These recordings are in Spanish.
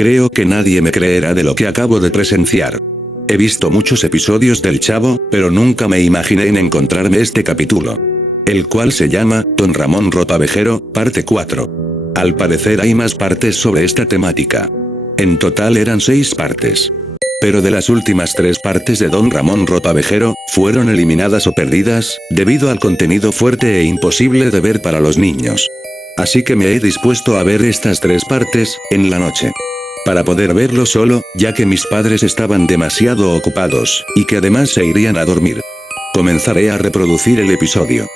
Creo que nadie me creerá de lo que acabo de presenciar. He visto muchos episodios del Chavo, pero nunca me imaginé en encontrarme este capítulo. El cual se llama, Don Ramón Ropavejero, parte 4. Al parecer hay más partes sobre esta temática. En total eran 6 partes. Pero de las últimas 3 partes de Don Ramón Ropavejero, fueron eliminadas o perdidas, debido al contenido fuerte e imposible de ver para los niños. Así que me he dispuesto a ver estas 3 partes, en la noche. Para poder verlo solo, ya que mis padres estaban demasiado ocupados, y que además se irían a dormir. Comenzaré a reproducir el episodio.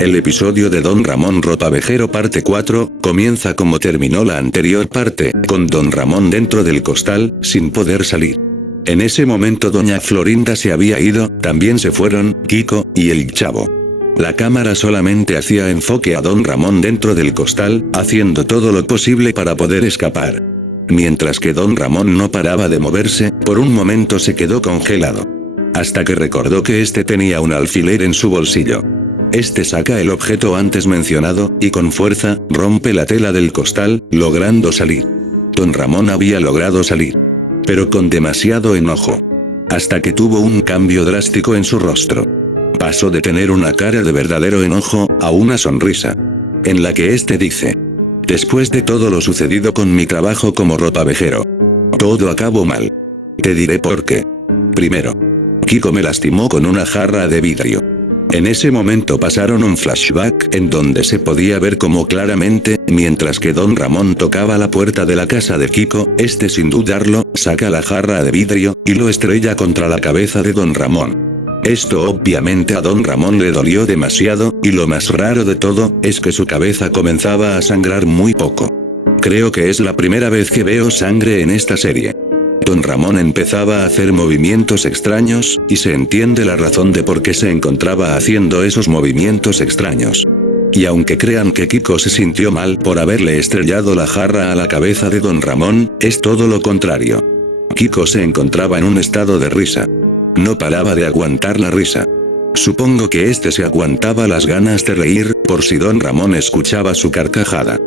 El episodio de Don Ramón Ropavejero parte 4, comienza como terminó la anterior parte, con Don Ramón dentro del costal, sin poder salir. En ese momento doña Florinda se había ido, también se fueron, Kiko, y el Chavo. La cámara solamente hacía enfoque a Don Ramón dentro del costal, haciendo todo lo posible para poder escapar. Mientras que Don Ramón no paraba de moverse, por un momento se quedó congelado. Hasta que recordó que este tenía un alfiler en su bolsillo. Este saca el objeto antes mencionado, y con fuerza, rompe la tela del costal, logrando salir. Don Ramón había logrado salir. Pero con demasiado enojo. Hasta que tuvo un cambio drástico en su rostro. Pasó de tener una cara de verdadero enojo, a una sonrisa. En la que este dice: después de todo lo sucedido con mi trabajo como ropavejero, todo acabó mal. Te diré por qué. Primero, Kiko me lastimó con una jarra de vidrio. En ese momento pasaron un flashback en donde se podía ver como claramente, mientras que Don Ramón tocaba la puerta de la casa de Kiko, este sin dudarlo, saca la jarra de vidrio, y lo estrella contra la cabeza de Don Ramón. Esto obviamente a Don Ramón le dolió demasiado, y lo más raro de todo, es que su cabeza comenzaba a sangrar muy poco. Creo que es la primera vez que veo sangre en esta serie. Don Ramón empezaba a hacer movimientos extraños, y se entiende la razón de por qué se encontraba haciendo esos movimientos extraños. Y aunque crean que Kiko se sintió mal por haberle estrellado la jarra a la cabeza de Don Ramón, es todo lo contrario. Kiko se encontraba en un estado de risa. No paraba de aguantar la risa. Supongo que este se aguantaba las ganas de reír, por si Don Ramón escuchaba su carcajada.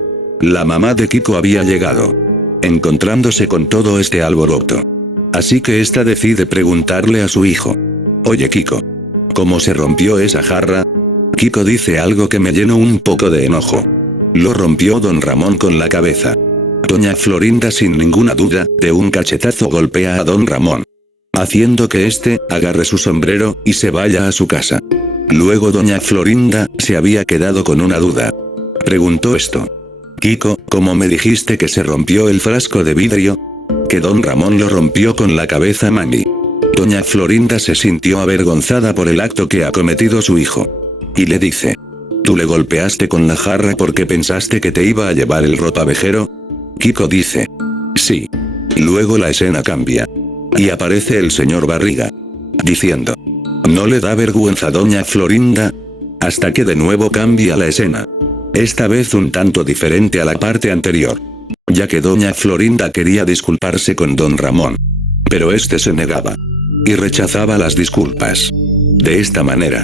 La mamá de Kiko había llegado, encontrándose con todo este alboroto. Así que esta decide preguntarle a su hijo: oye Kiko, ¿cómo se rompió esa jarra? Kiko dice algo que me llenó un poco de enojo. Lo rompió Don Ramón con la cabeza. Doña Florinda sin ninguna duda, de un cachetazo golpea a Don Ramón, haciendo que este agarre su sombrero y se vaya a su casa. Luego doña Florinda se había quedado con una duda. Preguntó esto: Kiko, ¿cómo me dijiste que se rompió el frasco de vidrio? Que Don Ramón lo rompió con la cabeza, mami. Doña Florinda se sintió avergonzada por el acto que ha cometido su hijo. Y le dice: ¿tú le golpeaste con la jarra porque pensaste que te iba a llevar el ropavejero? Kiko dice: sí. Luego la escena cambia. Y aparece el señor Barriga, diciendo: ¿no le da vergüenza doña Florinda? Hasta que de nuevo cambia la escena. Esta vez un tanto diferente a la parte anterior. Ya que doña Florinda quería disculparse con Don Ramón. Pero este se negaba. Y rechazaba las disculpas. De esta manera: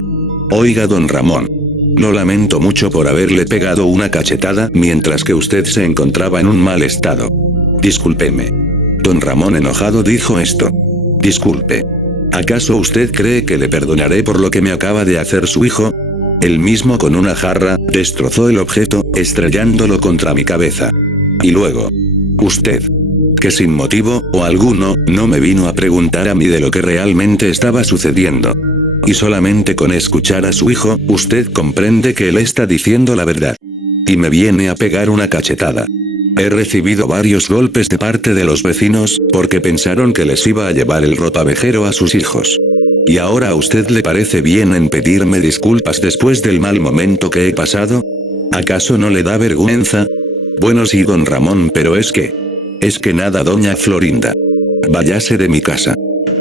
oiga Don Ramón, lo lamento mucho por haberle pegado una cachetada mientras que usted se encontraba en un mal estado. Discúlpeme. Don Ramón enojado dijo esto: disculpe. ¿Acaso usted cree que le perdonaré por lo que me acaba de hacer su hijo? Él mismo con una jarra, destrozó el objeto, estrellándolo contra mi cabeza. Y luego, usted, que sin motivo o alguno, no me vino a preguntar a mí de lo que realmente estaba sucediendo. Y solamente con escuchar a su hijo, usted comprende que él está diciendo la verdad. Y me viene a pegar una cachetada. He recibido varios golpes de parte de los vecinos, porque pensaron que les iba a llevar el ropavejero a sus hijos. ¿Y ahora a usted le parece bien en pedirme disculpas después del mal momento que he pasado? ¿Acaso no le da vergüenza? Bueno sí, don Ramón, pero es que nada, doña Florinda. Váyase de mi casa.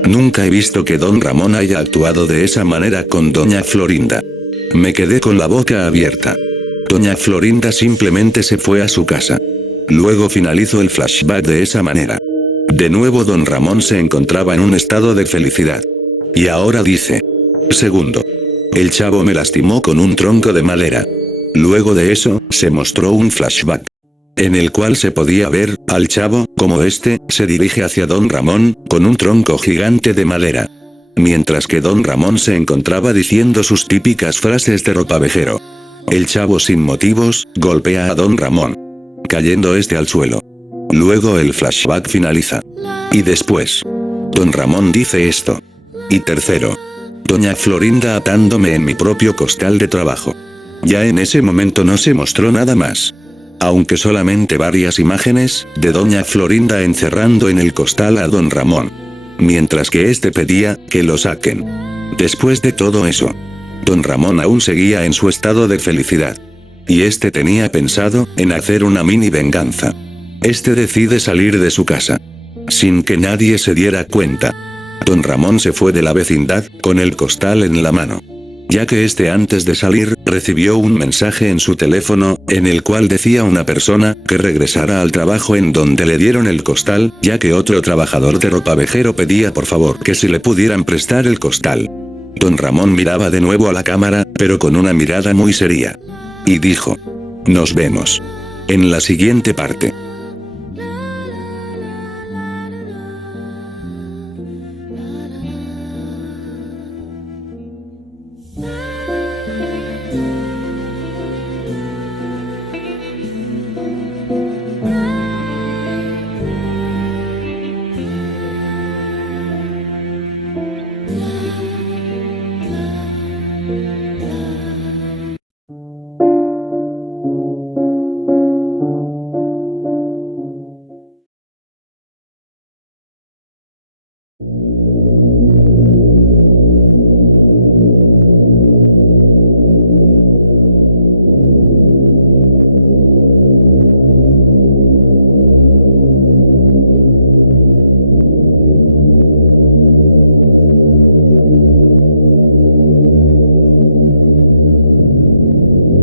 Nunca he visto que don Ramón haya actuado de esa manera con doña Florinda. Me quedé con la boca abierta. Doña Florinda simplemente se fue a su casa. Luego finalizó el flashback de esa manera. De nuevo don Ramón se encontraba en un estado de felicidad. Y ahora dice. Segundo. El chavo me lastimó con un tronco de madera. Luego de eso, se mostró un flashback, en el cual se podía ver al chavo, como este, se dirige hacia don Ramón, con un tronco gigante de madera. Mientras que don Ramón se encontraba diciendo sus típicas frases de ropavejero. El chavo sin motivos, golpea a don Ramón, cayendo este al suelo. Luego el flashback finaliza. Y después, don Ramón dice esto. Y tercero. Doña Florinda atándome en mi propio costal de trabajo. Ya en ese momento no se mostró nada más. Aunque solamente varias imágenes, de doña Florinda encerrando en el costal a don Ramón. Mientras que este pedía, que lo saquen. Después de todo eso, don Ramón aún seguía en su estado de felicidad. Y este tenía pensado, en hacer una mini venganza. Este decide salir de su casa. Sin que nadie se diera cuenta. Don Ramón se fue de la vecindad, con el costal en la mano. Ya que este antes de salir, recibió un mensaje en su teléfono, en el cual decía una persona, que regresara al trabajo en donde le dieron el costal, ya que otro trabajador de ropavejero pedía por favor que si le pudieran prestar el costal. Don Ramón miraba de nuevo a la cámara, pero con una mirada muy seria. Y dijo. Nos vemos. En la siguiente parte.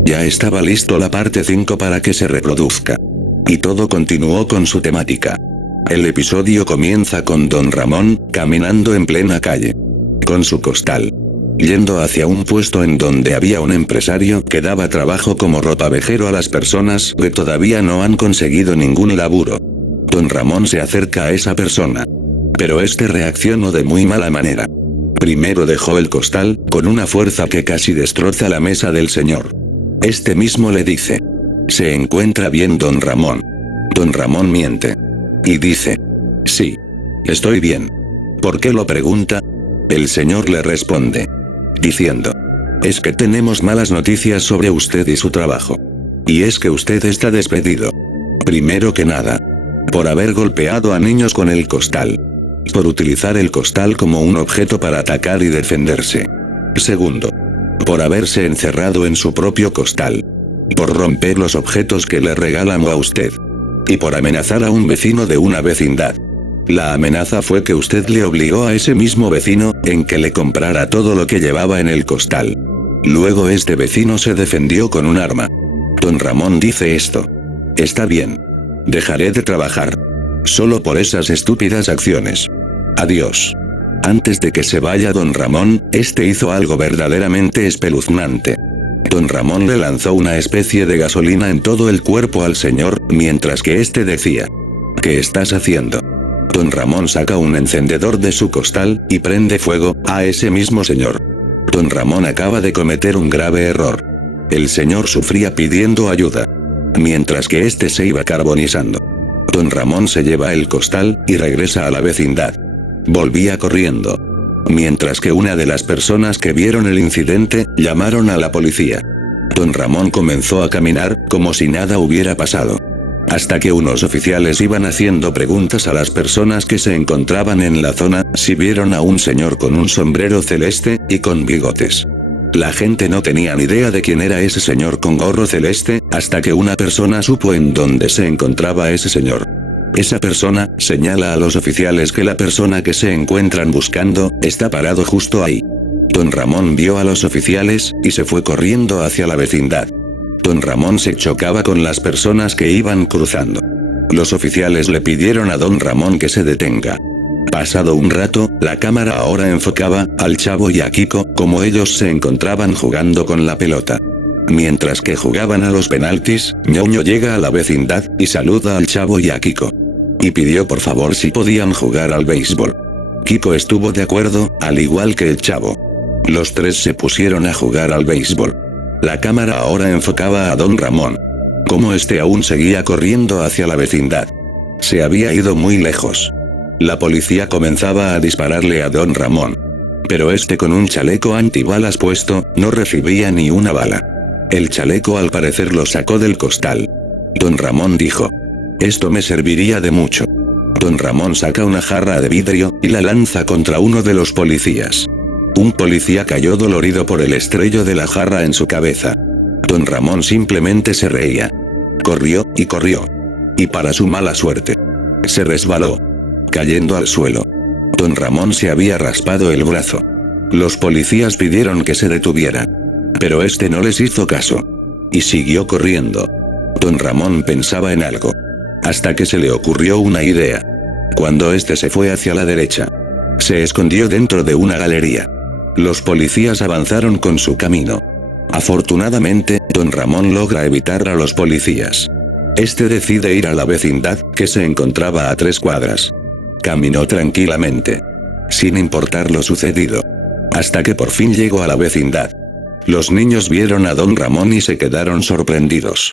Ya estaba listo la parte 5 para que se reproduzca. Y todo continuó con su temática. El episodio comienza con don Ramón, caminando en plena calle. Con su costal. Yendo hacia un puesto en donde había un empresario que daba trabajo como ropavejero a las personas que todavía no han conseguido ningún laburo. Don Ramón se acerca a esa persona. Pero este reaccionó de muy mala manera. Primero dejó el costal, con una fuerza que casi destroza la mesa del señor. Este mismo le dice. ¿Se encuentra bien don Ramón? Don Ramón miente. Y dice. Sí. Estoy bien. ¿Por qué lo pregunta? El señor le responde. Diciendo. Es que tenemos malas noticias sobre usted y su trabajo. Y es que usted está despedido. Primero que nada. Por haber golpeado a niños con el costal. Por utilizar el costal como un objeto para atacar y defenderse. Segundo. Por haberse encerrado en su propio costal. Por romper los objetos que le regalan a usted. Y por amenazar a un vecino de una vecindad. La amenaza fue que usted le obligó a ese mismo vecino, en que le comprara todo lo que llevaba en el costal. Luego este vecino se defendió con un arma. Don Ramón dice esto. Está bien. Dejaré de trabajar. Solo por esas estúpidas acciones. Adiós. Antes de que se vaya don Ramón, este hizo algo verdaderamente espeluznante. Don Ramón le lanzó una especie de gasolina en todo el cuerpo al señor, mientras que este decía. ¿Qué estás haciendo? Don Ramón saca un encendedor de su costal, y prende fuego, a ese mismo señor. Don Ramón acaba de cometer un grave error. El señor sufría pidiendo ayuda. Mientras que este se iba carbonizando. Don Ramón se lleva el costal, y regresa a la vecindad. Volvía corriendo. Mientras que una de las personas que vieron el incidente, llamaron a la policía. Don Ramón comenzó a caminar, como si nada hubiera pasado. Hasta que unos oficiales iban haciendo preguntas a las personas que se encontraban en la zona, si vieron a un señor con un sombrero celeste, y con bigotes. La gente no tenía ni idea de quién era ese señor con gorro celeste, hasta que una persona supo en dónde se encontraba ese señor. Esa persona, señala a los oficiales que la persona que se encuentran buscando, está parado justo ahí. Don Ramón vio a los oficiales, y se fue corriendo hacia la vecindad. Don Ramón se chocaba con las personas que iban cruzando. Los oficiales le pidieron a Don Ramón que se detenga. Pasado un rato, la cámara ahora enfocaba al Chavo y a Kiko, como ellos se encontraban jugando con la pelota. Mientras que jugaban a los penaltis, Ñoño llega a la vecindad, y saluda al Chavo y a Kiko. Y pidió por favor si podían jugar al béisbol. Kiko estuvo de acuerdo, al igual que el Chavo. Los tres se pusieron a jugar al béisbol. La cámara ahora enfocaba a Don Ramón. Como este aún seguía corriendo hacia la vecindad. Se había ido muy lejos. La policía comenzaba a dispararle a Don Ramón. Pero este, con un chaleco antibalas puesto, no recibía ni una bala. El chaleco al parecer lo sacó del costal. Don Ramón dijo: esto me serviría de mucho. Don Ramón saca una jarra de vidrio, y la lanza contra uno de los policías. Un policía cayó dolorido por el estrello de la jarra en su cabeza. Don Ramón simplemente se reía. Corrió, y corrió. Y para su mala suerte, se resbaló, cayendo al suelo. Don Ramón se había raspado el brazo. Los policías pidieron que se detuviera. Pero este no les hizo caso. Y siguió corriendo. Don Ramón pensaba en algo. Hasta que se le ocurrió una idea. Cuando este se fue hacia la derecha, se escondió dentro de una galería. Los policías avanzaron con su camino. Afortunadamente, Don Ramón logra evitar a los policías. Este decide ir a la vecindad, que se encontraba a 3 cuadras. Caminó tranquilamente, sin importar lo sucedido. Hasta que por fin llegó a la vecindad. Los niños vieron a Don Ramón y se quedaron sorprendidos.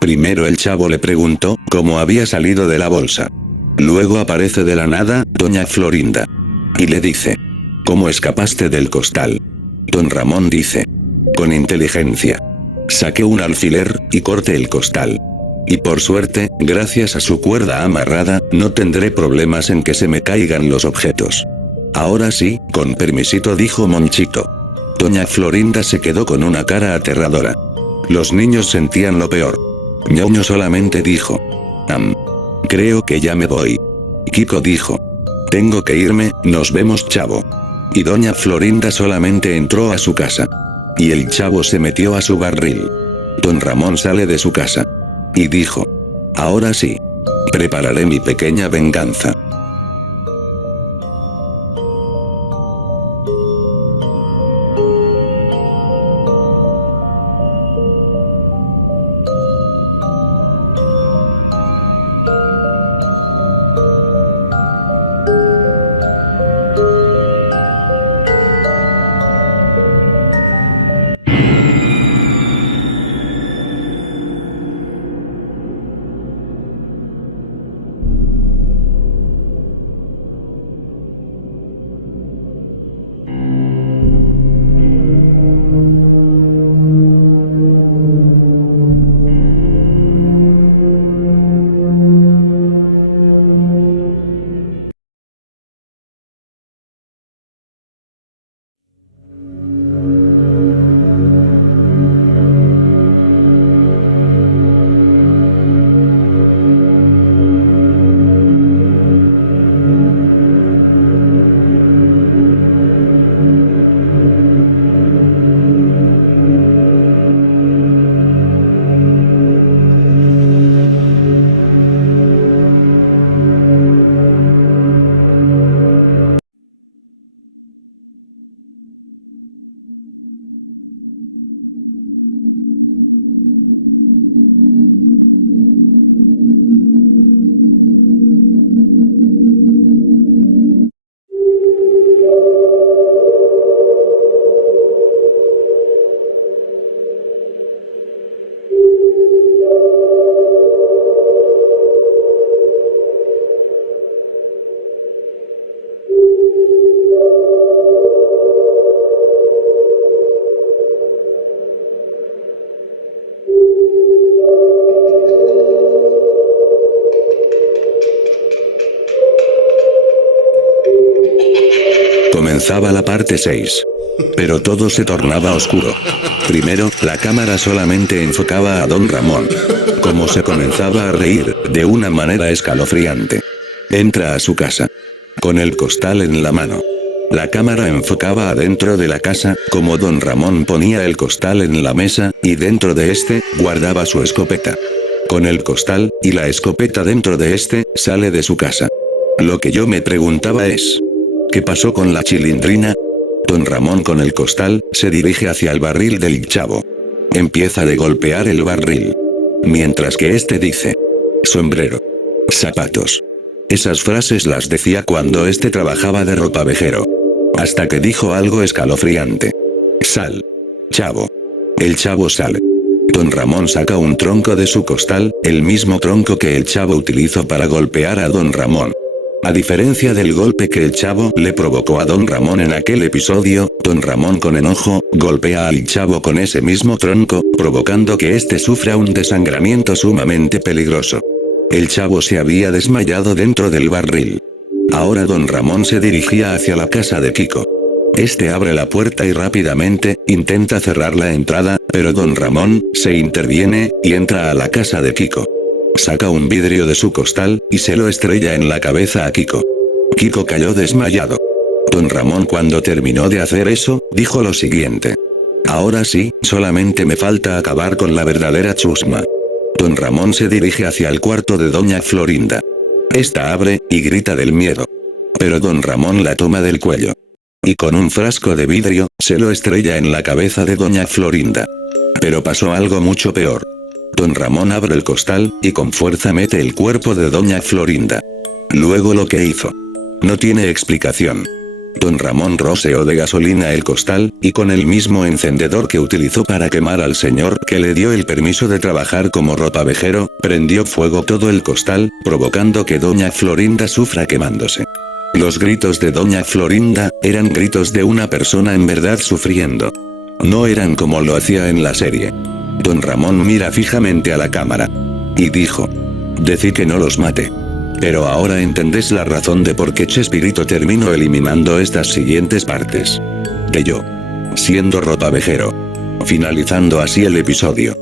Primero el Chavo le preguntó cómo había salido de la bolsa. Luego aparece de la nada Doña Florinda. Y le dice: ¿cómo escapaste del costal? Don Ramón dice: con inteligencia. Saqué un alfiler, y corté el costal. Y por suerte, gracias a su cuerda amarrada, no tendré problemas en que se me caigan los objetos. Ahora sí, con permisito, dijo Monchito. Doña Florinda se quedó con una cara aterradora. Los niños sentían lo peor. Ñoño solamente dijo: creo que ya me voy. Kiko dijo: tengo que irme, nos vemos, Chavo. Y Doña Florinda solamente entró a su casa. Y el Chavo se metió a su barril. Don Ramón sale de su casa. Y dijo: ahora sí, prepararé mi pequeña venganza. Comenzaba la parte 6. Pero todo se tornaba oscuro. Primero, la cámara solamente enfocaba a Don Ramón. Como se comenzaba a reír, de una manera escalofriante. Entra a su casa. Con el costal en la mano. La cámara enfocaba adentro de la casa, como Don Ramón ponía el costal en la mesa, y dentro de este, guardaba su escopeta. Con el costal, y la escopeta dentro de este, sale de su casa. Lo que yo me preguntaba es... ¿qué pasó con la chilindrina? Don Ramón con el costal, se dirige hacia el barril del chavo. Empieza de golpear el barril. Mientras que este dice... sombrero. Zapatos. Esas frases las decía cuando este trabajaba de ropavejero. Hasta que dijo algo escalofriante. Sal. Chavo. El chavo sale. Don Ramón saca un tronco de su costal, el mismo tronco que el chavo utilizó para golpear a Don Ramón. A diferencia del golpe que el chavo le provocó a Don Ramón en aquel episodio, Don Ramón con enojo, golpea al chavo con ese mismo tronco, provocando que este sufra un desangramiento sumamente peligroso. El chavo se había desmayado dentro del barril. Ahora Don Ramón se dirigía hacia la casa de Kiko. Este abre la puerta y rápidamente, intenta cerrar la entrada, pero Don Ramón, se interviene, y entra a la casa de Kiko. Saca un vidrio de su costal, y se lo estrella en la cabeza a Kiko. Kiko cayó desmayado. Don Ramón cuando terminó de hacer eso, dijo lo siguiente. Ahora sí, solamente me falta acabar con la verdadera chusma. Don Ramón se dirige hacia el cuarto de Doña Florinda. Esta abre, y grita del miedo. Pero Don Ramón la toma del cuello. Y con un frasco de vidrio, se lo estrella en la cabeza de Doña Florinda. Pero pasó algo mucho peor. Don Ramón abre el costal, y con fuerza mete el cuerpo de Doña Florinda. Luego lo que hizo. No tiene explicación. Don Ramón roceó de gasolina el costal, y con el mismo encendedor que utilizó para quemar al señor que le dio el permiso de trabajar como ropavejero, prendió fuego todo el costal, provocando que Doña Florinda sufra quemándose. Los gritos de Doña Florinda, eran gritos de una persona en verdad sufriendo. No eran como lo hacía en la serie. Don Ramón mira fijamente a la cámara. Y dijo. Decí que no los mate. Pero ahora entendés la razón de por qué Chespirito terminó eliminando estas siguientes partes. De yo. Siendo ropavejero. Finalizando así el episodio.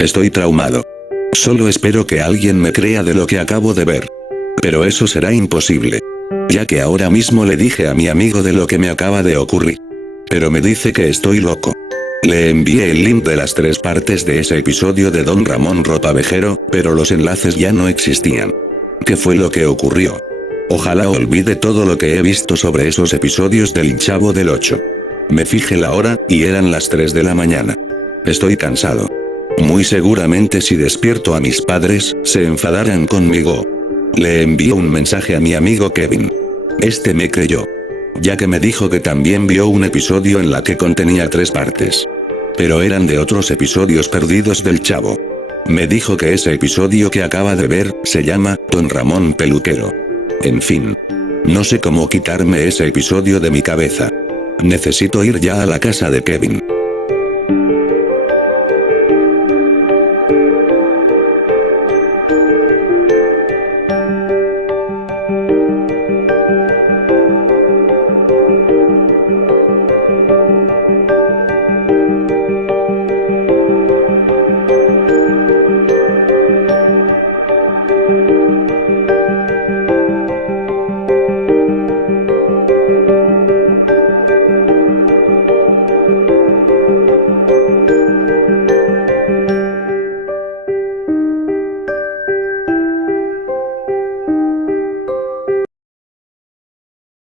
Estoy traumado. Solo espero que alguien me crea de lo que acabo de ver. Pero eso será imposible. Ya que ahora mismo le dije a mi amigo de lo que me acaba de ocurrir. Pero me dice que estoy loco. Le envié el link de las 3 partes de ese episodio de Don Ramón Ropavejero, pero los enlaces ya no existían. ¿Qué fue lo que ocurrió? Ojalá olvide todo lo que he visto sobre esos episodios del Chavo del 8. Me fijé la hora, y eran las 3 de la mañana. Estoy cansado. Muy seguramente si despierto a mis padres, se enfadarán conmigo. Le envié un mensaje a mi amigo Kevin. Este me creyó. Ya que me dijo que también vio un episodio en la que contenía 3 partes. Pero eran de otros episodios perdidos del Chavo. Me dijo que ese episodio que acaba de ver, se llama, Don Ramón Peluquero. En fin. No sé cómo quitarme ese episodio de mi cabeza. Necesito ir ya a la casa de Kevin.